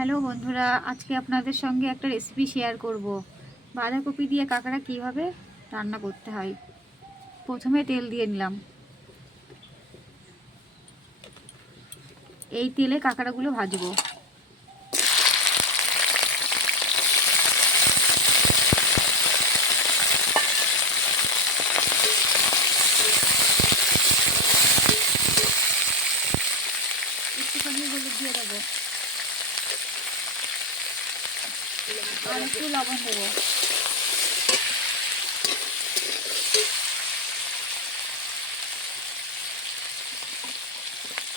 Hello বন্ধুরা, আজকে আপনাদের সঙ্গে একটা রেসিপি শেয়ার করব। বাঁধাকপি দিয়ে কাঁকড়া কিভাবে রান্না করতে হয়। প্রথমে তেল দিয়ে নিলাম। এই তেলে কাঁকড়াগুলো ভাজবো। একটুখানি হলুদ দিয়ে দেবো আর একটু লবণ দেবো।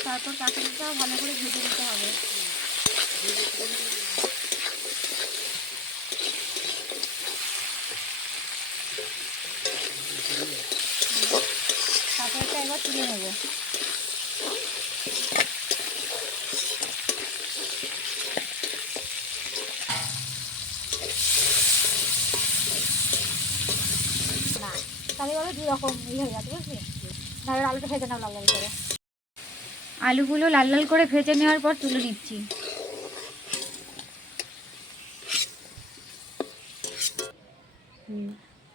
তারপর কাঁকড়াটাও ভালো করে ভেজে নিতে হবে। কাঁকড়াটা এবার তুলে নেবো। না তাহলে বলো দুই রকম হয়ে যাবে, বুঝলি? তাহলে আলুটা ভেজে নাও লাল লাল করে। আলুগুলো লাল লাল করে ভেজে নেওয়ার পর তুলে নিচ্ছি।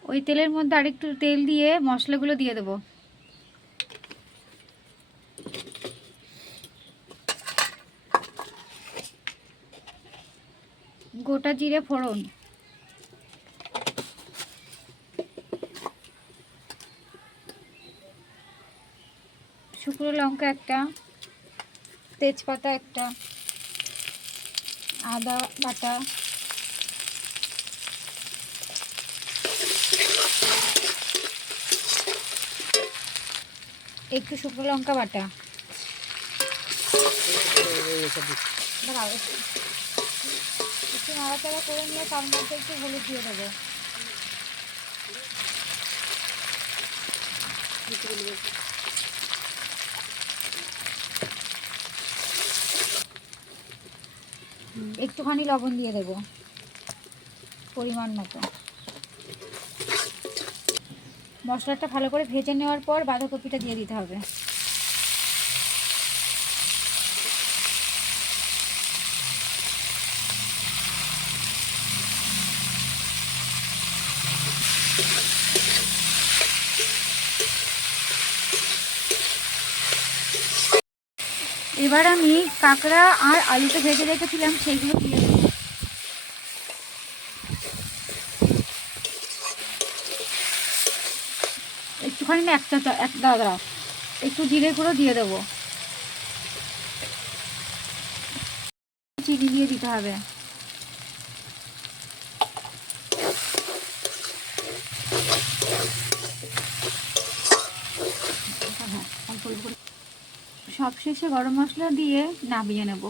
ওই তেলের মধ্যে আরেকটু তেল দিয়ে মশলাগুলো দিয়ে দেবো। গোটা জিরে ফোড়ন, শুকনো লঙ্কা একটা, তেজপাতা একটা, আদা বাটা, একটু শুকনো লঙ্কা বাটা, একটু নাড়াচাড়া করে নিয়ে তার মধ্যে একটু হলুদ দিয়ে দেবো। একটুখানি লবণ দিয়ে দেবো পরিমাণ মতো। মশলাটা ভালো করে ভেজে নেওয়ার পর বাঁধাকপিটা দিয়ে দিতে হবে। এবার আমি কাঁকড়া আর আলুটা ভেজে রেখেছিলাম সেইগুলো দিয়ে দেবো। একটুখানি না এক দাদা একটু জিরে গুঁড়ো দিয়ে দেবো। চিনি দিয়ে দিতে হবে। সবশেষে গরম মশলা দিয়ে নামিয়ে নেব।